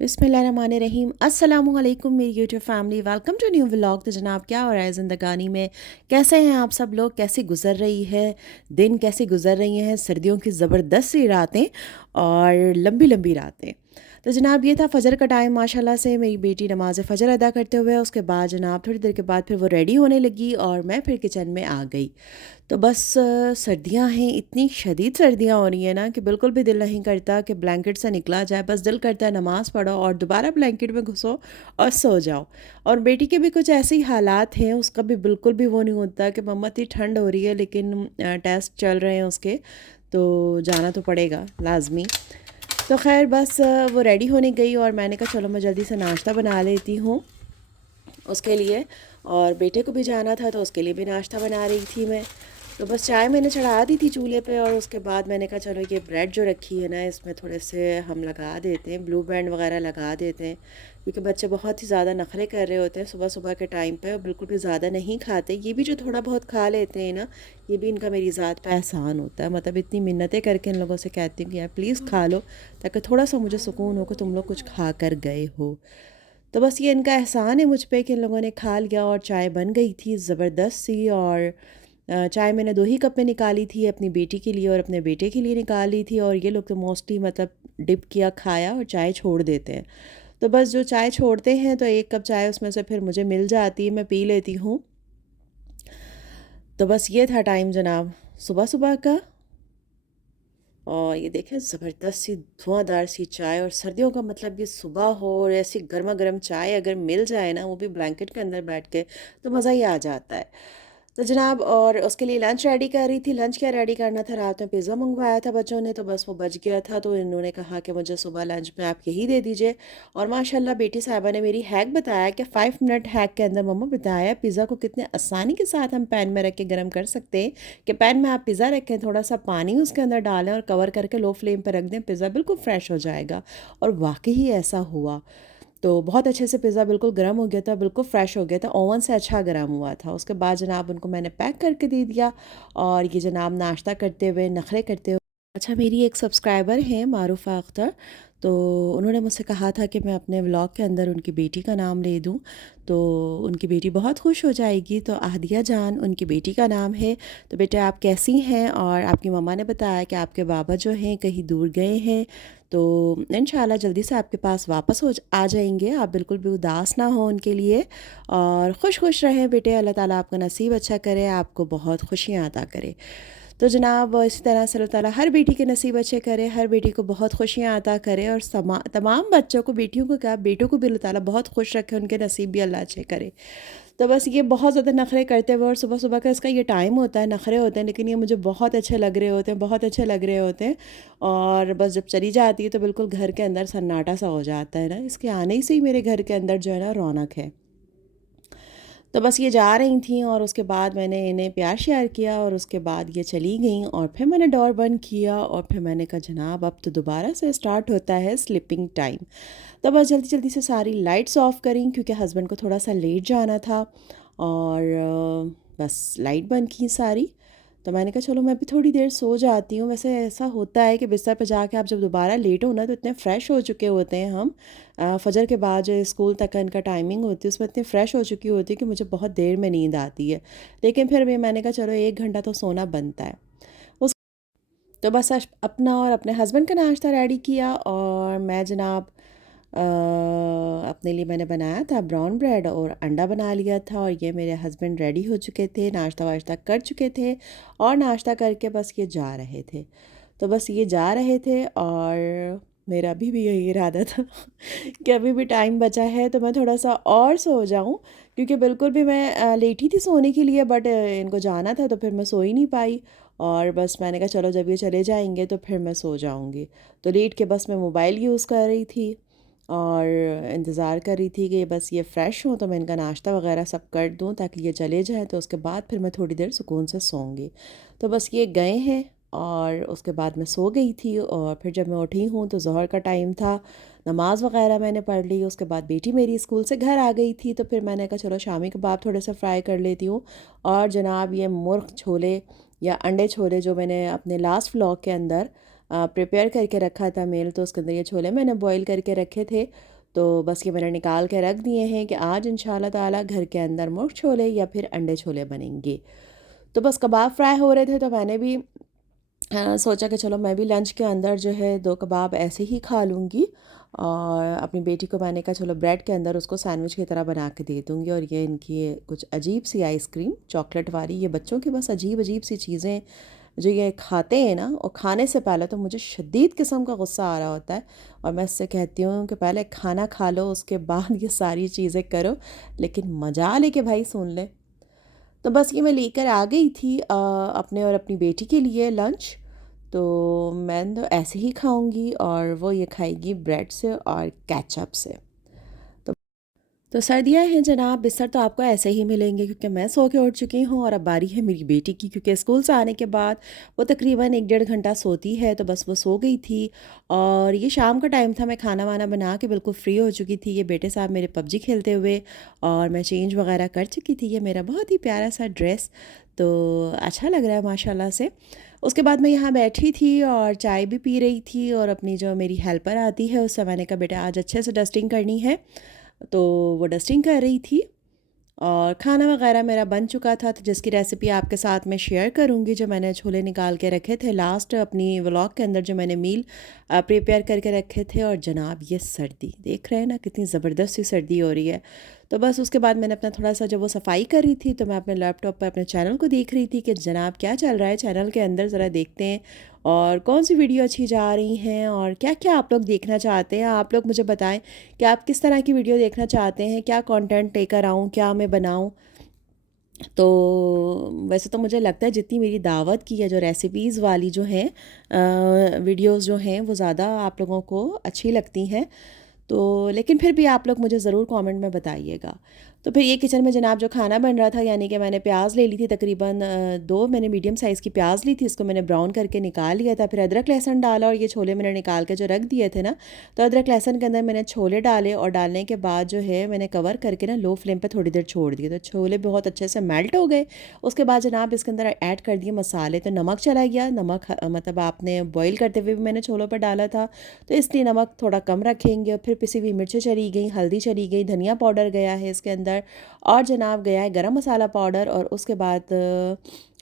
बिस्मिल्लाहिर्रहमानिर्रहीम अस्सलामुअलैकुम मेरी YouTube family. Welcome to new vlog. तो जनाब क्या हो रहा है ज़िंदगानी में, कैसे हैं आप सब लोग, कैसी गुजर रही है दिन, कैसी गुजर रही हैं सर्दियों की ज़बरदस्त सी रातें और लंबी लंबी रातें। तो जनाब ये था फ़जर का टाइम। माशाल्लाह से मेरी बेटी नमाज़ फ़जर अदा करते हुए उसके बाद जनाब थोड़ी देर के बाद फिर वो रेडी होने लगी और मैं फिर किचन में आ गई। तो बस सर्दियां हैं, इतनी शदीद सर्दियां हो रही हैं ना कि बिल्कुल भी दिल नहीं करता कि ब्लैंकेट से निकला जाए। बस दिल करता है नमाज़ पढ़ो और दोबारा ब्लैंकेट में घुसो और सो जाओ। और बेटी के भी कुछ ऐसे ही हालात हैं, उसका भी बिल्कुल भी वो नहीं होता कि मम्मा इतनी ठंड हो रही है लेकिन टेस्ट चल रहे हैं उसके, तो जाना तो पड़ेगा लाजमी। तो खैर बस वो रेडी होने गई और मैंने कहा चलो मैं जल्दी से नाश्ता बना लेती हूँ उसके लिए, और बेटे को भी जाना था तो उसके लिए भी नाश्ता बना रही थी मैं। तो बस चाय मैंने चढ़ा दी थी चूल्हे पे और उसके बाद मैंने कहा चलो ये ब्रेड जो रखी है ना इसमें थोड़े से हम लगा देते हैं, ब्लू बैंड वगैरह लगा देते हैं, क्योंकि बच्चे बहुत ही ज़्यादा नखरे कर रहे होते हैं सुबह सुबह के टाइम पे और बिल्कुल भी ज़्यादा नहीं खाते। ये भी जो थोड़ा बहुत खा लेते हैं ना, ये भी इनका मेरी ज़ात पे एहसान होता है। मतलब इतनी मिन्नतें करके इन लोगों से कहती हूँ कि यार प्लीज़ खा लो, ताकि थोड़ा सा मुझे सुकून हो कि तुम लोग कुछ खा कर गए हो। तो बस ये इनका एहसान है मुझ पे कि इन लोगों ने खा लिया और चाय बन गई थी ज़बरदस्त सी। और चाय मैंने 2 ही कप में निकाली थी, अपनी बेटी के लिए और अपने बेटे के लिए निकाली थी। और ये लोग तो मोस्टली मतलब डिप किया खाया और चाय छोड़ देते हैं। तो बस जो चाय छोड़ते हैं तो 1 कप चाय उसमें से फिर मुझे मिल जाती है, मैं पी लेती हूँ। तो बस ये था टाइम जनाब सुबह सुबह का। और ये देखें ज़बरदस्त सी धुआंधार सी चाय, और सर्दियों का मतलब ये सुबह हो और ऐसी गर्मा गर्म चाय अगर मिल जाए ना, वो भी ब्लैंकेट के अंदर बैठ के, तो मज़ा ही आ जाता है। तो जनाब और उसके लिए लंच रेडी कर रही थी। लंच क्या रेडी करना था, रात में पिज़्ज़ा मंगवाया था बच्चों ने, तो बस वो बच गया था तो इन्होंने कहा कि मुझे सुबह लंच में आप यही दे दीजिए। और माशाल्लाह बेटी साहिबा ने मेरी हैक बताया कि 5 मिनट हैक के अंदर मम्मा बताया पिज़्ज़ा को कितने आसानी के साथ हम पैन में रख के गर्म कर सकते हैं। कि पैन में आप पिज़्ज़ा रखें, थोड़ा सा पानी उसके अंदर डालें और कवर करके लो फ्लेम पर रख दें, पिज़्ज़ा बिल्कुल फ्रेश हो जाएगा। और वाकई ही ऐसा हुआ। तो बहुत अच्छे से पिज़्ज़ा बिल्कुल गर्म हो गया था, बिल्कुल फ्रेश हो गया था, ओवन से अच्छा गर्म हुआ था। उसके बाद जनाब उनको मैंने पैक करके दे दिया और ये जनाब नाश्ता करते हुए नखरे करते हुए। अच्छा, मेरी एक सब्सक्राइबर हैं मारूफ़ा अख्तर, तो उन्होंने मुझसे कहा था कि मैं अपने व्लॉग के अंदर उनकी बेटी का नाम ले दूं, तो उनकी बेटी बहुत खुश हो जाएगी। तो आहदिया जान उनकी बेटी का नाम है। तो बेटा आप कैसी हैं, और आपकी मम्मा ने बताया कि आपके बाबा जो हैं कहीं दूर गए हैं, तो इंशाल्लाह जल्दी से आपके पास वापस आ जाएंगे। आप बिल्कुल भी उदास ना हो उनके लिए, और खुश खुश रहें बेटे। अल्लाह ताला आपका नसीब अच्छा करे, आपको बहुत खुशियाँ अता करे। तो जनाब इसी तरह से अल्लाह ताला हर बेटी के नसीब अच्छे करे, हर बेटी को बहुत खुशियाँ अता करे, और तमाम बच्चों को, बेटियों को क्या बेटों को भी अल्लाह ताला बहुत खुश रखे, उनके नसीब भी अल्लाह अच्छे करे। तो बस ये बहुत ज़्यादा नखरे करते हुए, और सुबह सुबह का इसका ये टाइम होता है, नखरे होते हैं, लेकिन ये मुझे बहुत अच्छे लग रहे होते हैं, बहुत अच्छे लग रहे होते हैं। और बस जब चली जाती है तो बिल्कुल घर के अंदर सन्नाटा सा हो जाता है ना, इसके आने ही से ही मेरे घर के अंदर जो है ना रौनक है। तो बस ये जा रही थी और उसके बाद मैंने इन्हें प्यार शेयर किया और उसके बाद ये चली गई, और फिर मैंने डोर बंद किया और फिर मैंने कहा जनाब अब तो दोबारा से स्टार्ट होता है स्लीपिंग टाइम। तो बस जल्दी जल्दी से सारी लाइट्स ऑफ करी क्योंकि हस्बैंड को थोड़ा सा लेट जाना था, और बस लाइट बंद की सारी। तो मैंने कहा चलो मैं भी थोड़ी देर सो जाती हूँ। वैसे ऐसा होता है कि बिस्तर पर जाके आप जब दोबारा लेट हो ना, तो इतने फ़्रेश हो चुके होते हैं हम। फ़जर के बाद जो स्कूल तक का इनका टाइमिंग होती है उसमें इतनी फ़्रेश हो चुकी होती है कि मुझे बहुत देर में नींद आती है। लेकिन फिर भी मैंने कहा चलो 1 घंटा तो सोना बनता है। उस तो बस अपना और अपने हस्बैंड का नाश्ता रेडी किया, और मैं जनाब अपने लिए मैंने बनाया था ब्राउन ब्रेड और अंडा बना लिया था, और ये मेरे हस्बैंड रेडी हो चुके थे, नाश्ता वाश्ता कर चुके थे, और नाश्ता करके बस ये जा रहे थे। तो बस ये जा रहे थे और मेरा भी यही इरादा था कि अभी भी टाइम बचा है तो मैं थोड़ा सा और सो जाऊं, क्योंकि बिल्कुल भी मैं लेटी थी सोने के लिए, बट इनको जाना था तो फिर मैं सो ही नहीं पाई। और बस मैंने कहा चलो जब ये चले जाएंगे तो फिर मैं सो जाऊंगी। तो लेट के बस मैं मोबाइल यूज़ कर रही थी और इंतज़ार कर रही थी कि बस ये फ़्रेश हों तो मैं इनका नाश्ता वगैरह सब कर दूं ताकि ये चले जाएं, तो उसके बाद फिर मैं थोड़ी देर सुकून से सोऊंगी। तो बस ये गए हैं और उसके बाद मैं सो गई थी, और फिर जब मैं उठी हूँ तो ज़ोहर का टाइम था, नमाज़ वगैरह मैंने पढ़ ली। उसके बाद बेटी मेरी स्कूल से घर आ गई थी, तो फिर मैंने कहा चलो शामी कबाब थोड़े से फ्राई कर लेती हूँ। और जनाब ये मुर्ग छोले या अंडे छोले जो मैंने अपने लास्ट व्लॉग के अंदर प्रिपेयर करके रखा था मील, तो उसके अंदर ये छोले मैंने बॉईल करके रखे थे। तो बस ये मैंने निकाल के रख दिए हैं कि आज इंशाल्लाह ताला घर के अंदर मुर्ग छोले या फिर अंडे छोले बनेंगे। तो बस कबाब फ्राई हो रहे थे तो मैंने भी सोचा कि चलो मैं भी लंच के अंदर जो है 2 कबाब ऐसे ही खा लूँगी। और अपनी बेटी को मैंने कहा चलो ब्रेड के अंदर उसको सैंडविच की तरह बना के दे दूँगी। और ये इनकी कुछ अजीब सी आइसक्रीम चॉकलेट वाली, ये बच्चों की बस अजीब अजीब सी चीज़ें जो ये खाते हैं ना, और खाने से पहले तो मुझे शदीद किस्म का गुस्सा आ रहा होता है। और मैं इससे कहती हूँ कि पहले खाना खा लो, उसके बाद ये सारी चीज़ें करो, लेकिन मजा लेके भाई सुन ले। तो बस ये मैं लेकर आ गई थी अपने और अपनी बेटी के लिए लंच। तो मैं तो ऐसे ही खाऊंगी और वो ये खाएगी ब्रेड से और केचप से। तो सर्दियाँ हैं जनाब, बिस्तर तो आपको ऐसे ही मिलेंगे क्योंकि मैं सो के उठ चुकी हूँ और अब बारी है मेरी बेटी की, क्योंकि स्कूल से आने के बाद वो तकरीबन 1 डेढ़ घंटा सोती है, तो बस वो सो गई थी। और ये शाम का टाइम था, मैं खाना वाना बना के बिल्कुल फ्री हो चुकी थी, ये बेटे साहब मेरे पबजी खेलते हुए, और मैं चेंज वगैरह कर चुकी थी। ये मेरा बहुत ही प्यारा सा ड्रेस तो अच्छा लग रहा है माशाल्लाह से। उसके बाद मैं यहाँ बैठी थी और चाय भी पी रही थी, और अपनी जो मेरी हेल्पर आती है उससे मैंने कहा बेटा आज अच्छे से डस्टिंग करनी है, तो वो डस्टिंग कर रही थी। और खाना वगैरह मेरा बन चुका था, तो जिसकी रेसिपी आपके साथ मैं शेयर करूंगी, जो मैंने छोले निकाल के रखे थे लास्ट अपनी व्लॉग के अंदर, जो मैंने मील प्रिपेयर करके रखे थे। और जनाब ये सर्दी देख रहे हैं ना, कितनी ज़बरदस्त सी सर्दी हो रही है। तो बस उसके बाद मैंने अपना थोड़ा सा जब वो सफाई कर रही थी, तो मैं अपने लैपटॉप पर अपने चैनल को देख रही थी कि जनाब क्या चल रहा है चैनल के अंदर, ज़रा देखते हैं और कौन सी वीडियो अच्छी जा रही हैं और क्या क्या आप लोग देखना चाहते हैं। आप लोग मुझे बताएं कि आप किस तरह की वीडियो देखना चाहते हैं, क्या कंटेंट लेकर आऊँ, क्या मैं बनाऊँ। तो वैसे तो मुझे लगता है जितनी मेरी दावत की है जो रेसिपीज़ वाली जो हैं वीडियोस जो हैं वो ज़्यादा आप लोगों को अच्छी लगती हैं। तो लेकिन फिर भी आप लोग मुझे ज़रूर कमेंट में बताइएगा। तो फिर ये किचन में जनाब जो खाना बन रहा था, यानी कि मैंने प्याज ले ली थी तकरीबन 2 मैंने मीडियम साइज़ की प्याज ली थी, इसको मैंने ब्राउन करके निकाल लिया था। फिर अदरक लहसुन डाला और ये छोले मैंने निकाल के जो रख दिए थे ना, तो अदरक लहसुन के अंदर मैंने छोले डाले, और डालने के बाद जो है मैंने कवर करके ना लो फ्लेम पे थोड़ी देर छोड़ दिए, तो छोले बहुत अच्छे से मेल्ट हो गए। उसके बाद जनाब इसके अंदर ऐड कर दिए मसाले, तो नमक चला गया। नमक मतलब आपने बॉईल करते हुए भी मैंने छोलों पर डाला था, तो इसलिए नमक थोड़ा कम रखेंगे। फिर पिसी हुई मिर्चें चली गई, हल्दी चली गई, धनिया पाउडर गया है इसके अंदर, और जनाब गया है गरम मसाला पाउडर। और उसके बाद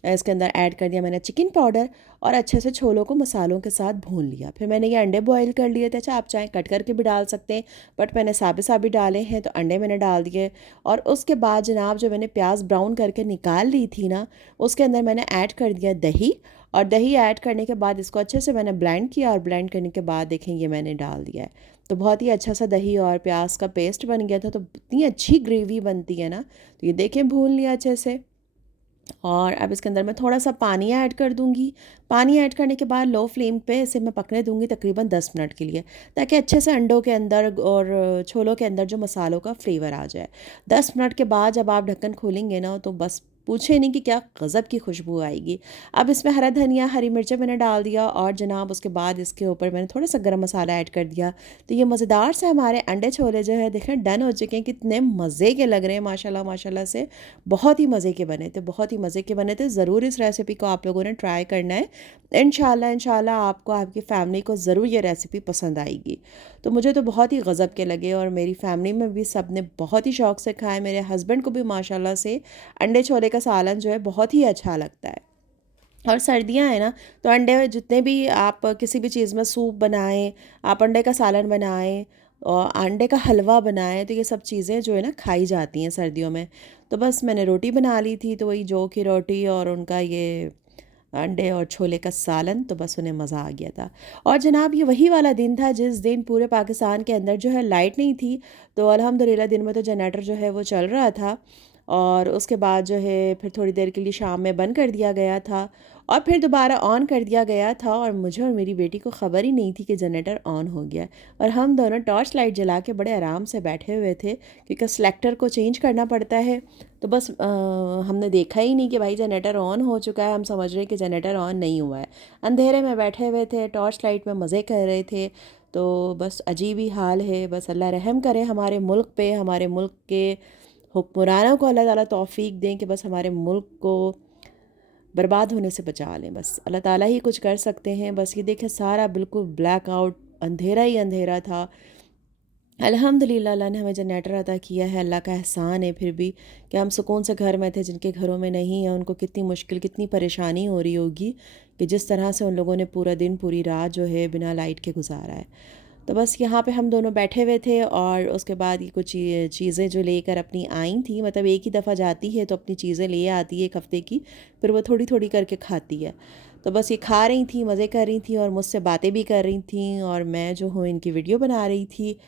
इसके अंदर ऐड कर दिया मैंने चिकन पाउडर, और अच्छे से छोलों को मसालों के साथ भून लिया। फिर मैंने ये अंडे बॉईल कर लिए थे, अच्छा आप चाहें कट करके भी डाल सकते हैं, बट मैंने साबे साबे डाले हैं तो अंडे मैंने डाल दिए। और उसके बाद जनाब जो मैंने प्याज ब्राउन करके निकाल ली थी ना, उसके अंदर मैंने ऐड कर दिया दही। और दही ऐड करने के बाद इसको अच्छे से मैंने ब्लेंड किया, और ब्लेंड करने के बाद देखें ये मैंने डाल दिया है। तो बहुत ही अच्छा सा दही और प्याज का पेस्ट बन गया था, तो इतनी अच्छी ग्रेवी बनती है ना। तो ये देखें भून लिया अच्छे से। और अब इसके अंदर मैं थोड़ा सा पानी ऐड कर दूंगी। पानी ऐड करने के बाद लो फ्लेम पे इसे मैं पकने दूंगी तकरीबन 10 मिनट के लिए, ताकि अच्छे से अंडों के अंदर और छोलों के अंदर जो मसालों का फ्लेवर आ जाए। 10 मिनट के बाद जब आप ढक्कन खोलेंगे ना, तो बस पूछे नहीं कि क्या गज़ब की खुशबू आएगी। अब इसमें हरा धनिया हरी मिर्चें मैंने डाल दिया, और जनाब उसके बाद इसके ऊपर मैंने थोड़ा सा गरम मसाला ऐड कर दिया। तो ये मज़ेदार से हमारे अंडे छोले जो है देखें डन हो चुके हैं, कितने मज़े के लग रहे हैं माशाल्लाह माशाल्लाह से। बहुत ही मज़े के बने थे, बहुत ही मज़े के बने थे। ज़रूर इस रेसिपी को आप लोगों ने ट्राई करना है। इंशाल्लाह इंशाल्लाह आपको आपकी फ़ैमिली को ज़रूर ये रेसिपी पसंद आएगी। तो मुझे तो बहुत ही गज़ब के लगे, और मेरी फ़ैमिली में भी सब ने बहुत ही शौक़ से खाए। मेरे हस्बैंड को भी माशाल्लाह से अंडे छोले का सालन जो है बहुत ही अच्छा लगता है। और सर्दियाँ हैं ना, तो अंडे जितने भी आप किसी भी चीज़ में सूप बनाएं, आप अंडे का सालन बनाएं और अंडे का हलवा बनाएं, तो ये सब चीज़ें जो है ना खाई जाती हैं सर्दियों में। तो बस मैंने रोटी बना ली थी, तो वही जौ की रोटी और उनका ये अंडे और छोले का सालन, तो बस उन्हें मज़ा आ गया था। और जनाब ये वही वाला दिन था जिस दिन पूरे पाकिस्तान के अंदर जो है लाइट नहीं थी, तो अल्हम्दुलिल्लाह दिन में तो जनरेटर जो है वो चल रहा था। और उसके बाद जो है फिर थोड़ी देर के लिए शाम में बंद कर दिया गया था, और फिर दोबारा ऑन कर दिया गया था, और मुझे और मेरी बेटी को ख़बर ही नहीं थी कि जनरेटर ऑन हो गया। और हम दोनों टॉर्च लाइट जला के बड़े आराम से बैठे हुए थे, क्योंकि सेलेक्टर को चेंज करना पड़ता है। तो बस हमने देखा ही नहीं कि भाई जनरेटर ऑन हो चुका है, हम समझ रहे हैं कि जनरेटर ऑन नहीं हुआ है। अंधेरे में बैठे हुए थे, टॉर्च लाइट में मज़े कर रहे थे। तो बस अजीब ही हाल है। बस अल्लाह रहम करे हमारे मुल्क पे, हमारे मुल्क के हुक्मरानों को अल्लाह ताला तौफीक दें कि बस हमारे मुल्क को बर्बाद होने से बचा लें। बस अल्लाह ताला ही कुछ कर सकते हैं। बस ये देखें सारा बिल्कुल ब्लैक आउट, अंधेरा ही अंधेरा था। अल्हम्दुलिल्लाह अल्लाह ने हमें जनरेटर अता किया है, अल्लाह का एहसान है फिर भी कि हम सुकून से घर में थे। जिनके घरों में नहीं है उनको कितनी मुश्किल, कितनी परेशानी हो रही होगी कि जिस तरह से उन लोगों ने पूरा दिन पूरी रात जो है बिना लाइट के गुजारा है। तो बस यहाँ पे हम दोनों बैठे हुए थे और उसके बाद ये कुछ चीज़ें जो लेकर अपनी आई थी, मतलब एक ही दफ़ा जाती है तो अपनी चीज़ें ले आती है एक हफ़्ते की, फिर वो थोड़ी थोड़ी करके खाती है। तो बस ये खा रही थी, मज़े कर रही थी और मुझसे बातें भी कर रही थी और मैं जो हूँ इनकी वीडियो बना रही थी,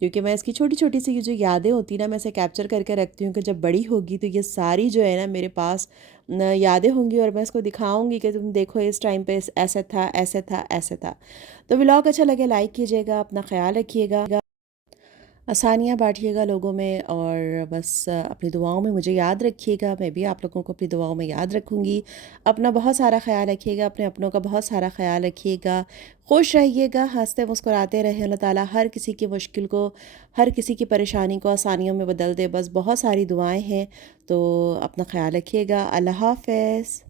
क्योंकि मैं इसकी छोटी छोटी सी ये जो यादें होती ना, मैं इसे कैप्चर करके रखती हूँ कि जब बड़ी होगी तो ये सारी जो है ना मेरे पास न यादें होंगी और मैं इसको दिखाऊंगी कि तुम देखो इस टाइम पे ऐसा था, ऐसा था, ऐसा था। तो व्लॉग अच्छा लगे लाइक कीजिएगा, अपना ख्याल रखिएगा, आसानियाँ बाँटिएगा लोगों में और बस अपनी दुआओं में मुझे याद रखिएगा। मैं भी आप लोगों को अपनी दुआओं में याद रखूँगी। अपना बहुत सारा ख़याल रखिएगा, अपने अपनों का बहुत सारा ख़याल रखिएगा। खुश रहिएगा, हँसते मुस्कुराते रहें। अल्लाह ताला हर किसी की मुश्किल को, हर किसी की परेशानी को आसानियों में बदल दे। बस बहुत सारी दुआएँ हैं, तो अपना ख़याल रखिएगा। अल्लाह हाफ़िज़।